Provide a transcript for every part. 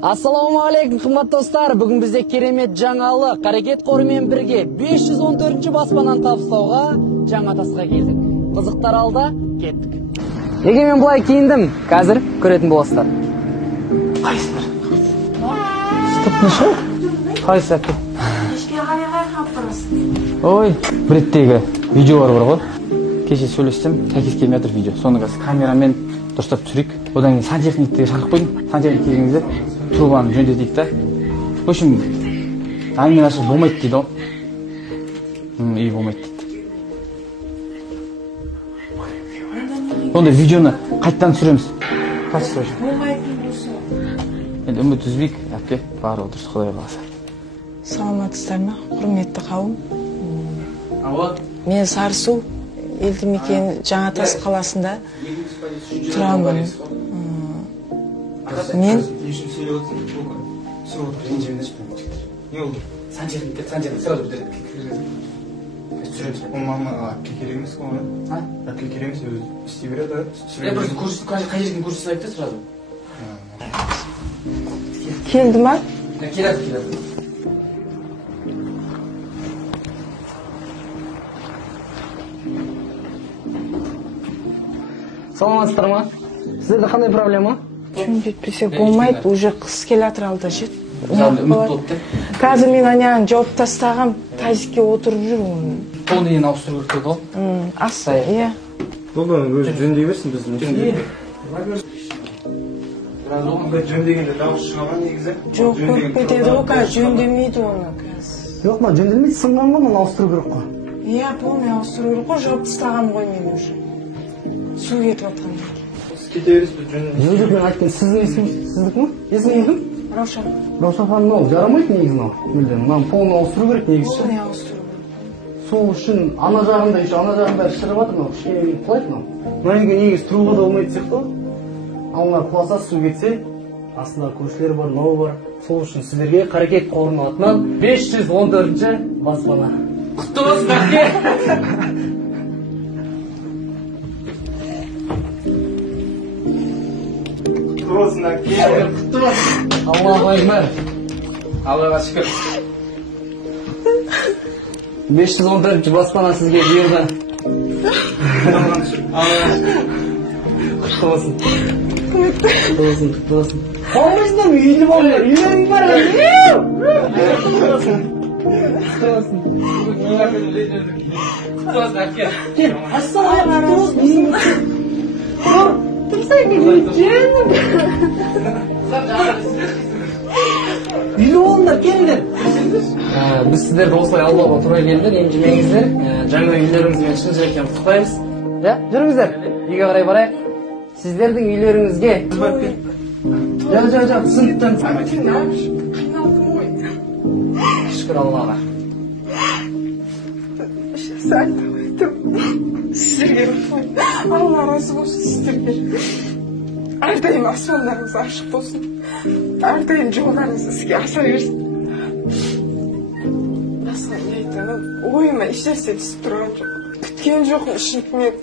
Ассаламу алейкум, қымбатты достар. Бүгін бізде керемет жаңалық. Қарекет қорымен бірге 514 баспананы табыстауға жаңа тасқа келдік. Қызықтар алда, кеттік. Неге мен бұлай киіндім? Қазір көретін боласыздар. Қайсыздар? Стыпны шу? Қайсы әпті? Кешке қарай қалып тұрасың. Ой, біреттегі видеолар бар ғой. Кеше сөйлестім, сәйкес келмей жатыр видео. Соны қазір камерамен дұрыстап түсірейік. Одан кейін сантехникті шақырып қойдым. Сантехник келгенде трубаны жөндетейік та. В общем, әңгіме ашық болмайды дейді ғой. Үй болмайды дейді. Онда видеоны қайттан түсіреміз. Қайсы сөз? Болмайтын болса. Енді үміт үзбейік, әпке, бары отырсы Құдай қаласа. Саламатсыздар ма, құрметті қауым? Алло. Мен Сарысу, елді мекен Жаңатас қаласында тұрамын. Мен Сантехник сразу бітіреді. Керек емес қой. Керек емес, өзі істей береді. Я просто курс, қай жерден курс айтты сразу. келді ма? Келеді. Саламатсыздар ма? Сіздерде қандай проблема? Жөндетпесе болмайды, уже қыс келатыр алда жет. Үміт болды. Қазір мен анян жауып тастағам, тазикке отырып жүр. Оны енді ауыстыру керек деді ғой. Аса, иә. Болды, өзі жөндей берсін біздің. Жөндегенде дауыс шыға негізі. Жоқ, көріп кетеді ғой, қазір жөндемейді оны қазір. Жоқ, ма жөнделмейді, сынған ғой, оны ауыстыру керек қой. Иә, полный ауыстыру керек қой, жауып тастағам ғой мен уже. Су кетіп жатқанда. Кете бересіз, біз жөндей. Жоқ, мен айтқан сіздің есіміңіз, сіздікі ме? Есіміңіз кім? Раушан. Раушан ханым, ол жарамайды негізі мынау. Мүлдем, мынаны полный ауыстыру керек негізі. Полный ауыстыру керек. Сол үшін ана жағында шығып жатыр, мынау кішкене құлайды мынау. Мына үйге негізі тұруға да болмайды сияқты ғой. Ал мына құласа су кетсе, астында көршілер бар, мынау бар. Сол үшін сіздерге Қарекет қорының атынан 514-ші баспана. Құтты болсын, әпке! Құтты болсын, әпке. Құтты болсын. Аллаға аймар. Аллаға шүкір. 514-ші баспана сізге бұйырды. Құтты болсын. Құтты болсын. Қалмайсыңдар, үйлі болыңдар, үйлерің бар. Құтты болсын. Әпке. Кел, ассалам, құтты болсын. Тұрсай кел, үйлі болыңдар, келіңдер. Біз сіздерді осылай алуға тура келдік, ренжімеңіздер. Жаңа үйлеріңізбен шын жүректен құттықтаймыз. Жүріңіздер, үйге қарай барайық. Сіздердің үйлеріңізге Жоқ, түсініктім. Шүкір Аллаға. Сіздерге Алла разы болсын сіздерге. Әрдайым аспандарыңыз ашық болсын. Әрдайым жолдарыңыз іске аса берсін. Басқа не айтамын, ойыма ешнәрсе түсіп тұрған жоқ. Күткен жоқпын шынымен.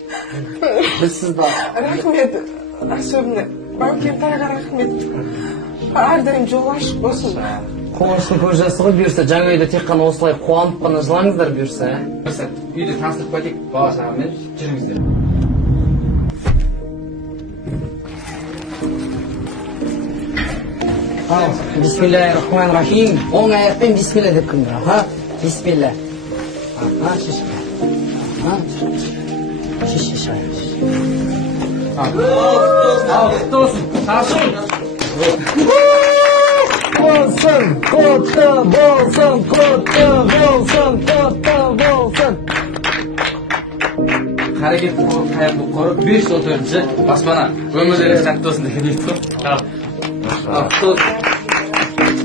Біз сізді Рахмет, особенно Баукентайға рахмет. Әрдайым жол ашық болсын. қуаныштың көз жасы ғой, бұйырса жаңа үйде тек қана осылай қуанып қана жылаңыздар бұйырса. Үйді таныстырып қайтайық, бала шағамен жүріңіздер. Бисмиллахир-рахманир-рахим. Оң аяқпен бисмилля деп кімдір. Бисмилля. Шеш. Құтты болсын. Қарекет қайырымдылық қоры 514-ші баспана. Өмірлері сәтті болсын деген еді ғой.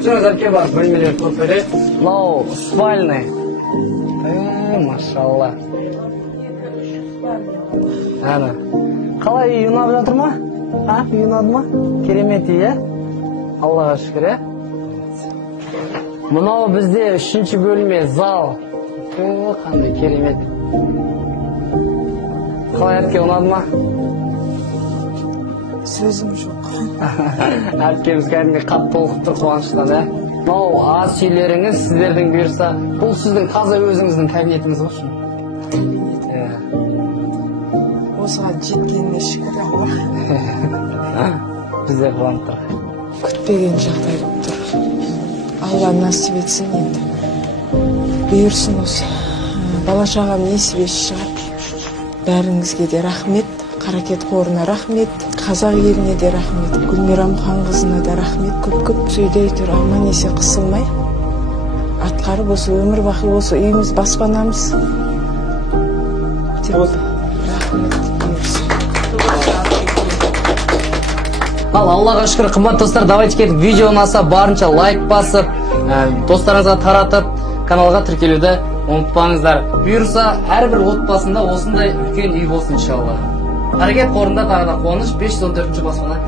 Жүріңіз әпке бар, бөлмелер көп бере. Мынау спальный. Машалла. Қалай үй ұнап жатыр ма? Үй ұнады ма? Керемет үй, е? Аллаға шүкір, е? Мынау бізде 3-ші бөлме, зал. Қандай керемет. Қалай әрке ұнады ма? сөзім жоқ. Әпкеміз кәдімгі қатты толқып тұр қуаныштан, Мынау ас үйлеріңіз сіздердің бұйырса, бұл сіздің таза өзіңіздің кабинетіңіз ғой. Осыған жеткеніне шүкір Алла. Біздер қуанып тұр. Күтпеген жағдай болып тұр. Алла насip етсін енді. Бұйырсын осы. Бала шағам несібесі шығар. Бәріңізге де рахмет. Қаракет қорына рахмет. Қазақ еліне де рахмет. Гүлмирам Ханқызына да рахмет. Көп-көп сөйдей тұр. Аман есе қысылмай. Атқарып осы өмір бақи осы үйіміз баспанамыз. Рахмет. Ал Аллаға шүкір, қымбат достар, давайте кетіп, видео ұнаса барынша лайк басып, достарыңызға таратып, каналға тіркелуді ұмытпаңыздар. Бұйырса, әрбір отбасында осындай үлкен үй болсын иншалла. Қарекет қорында тағы да қуаныш 514 баспана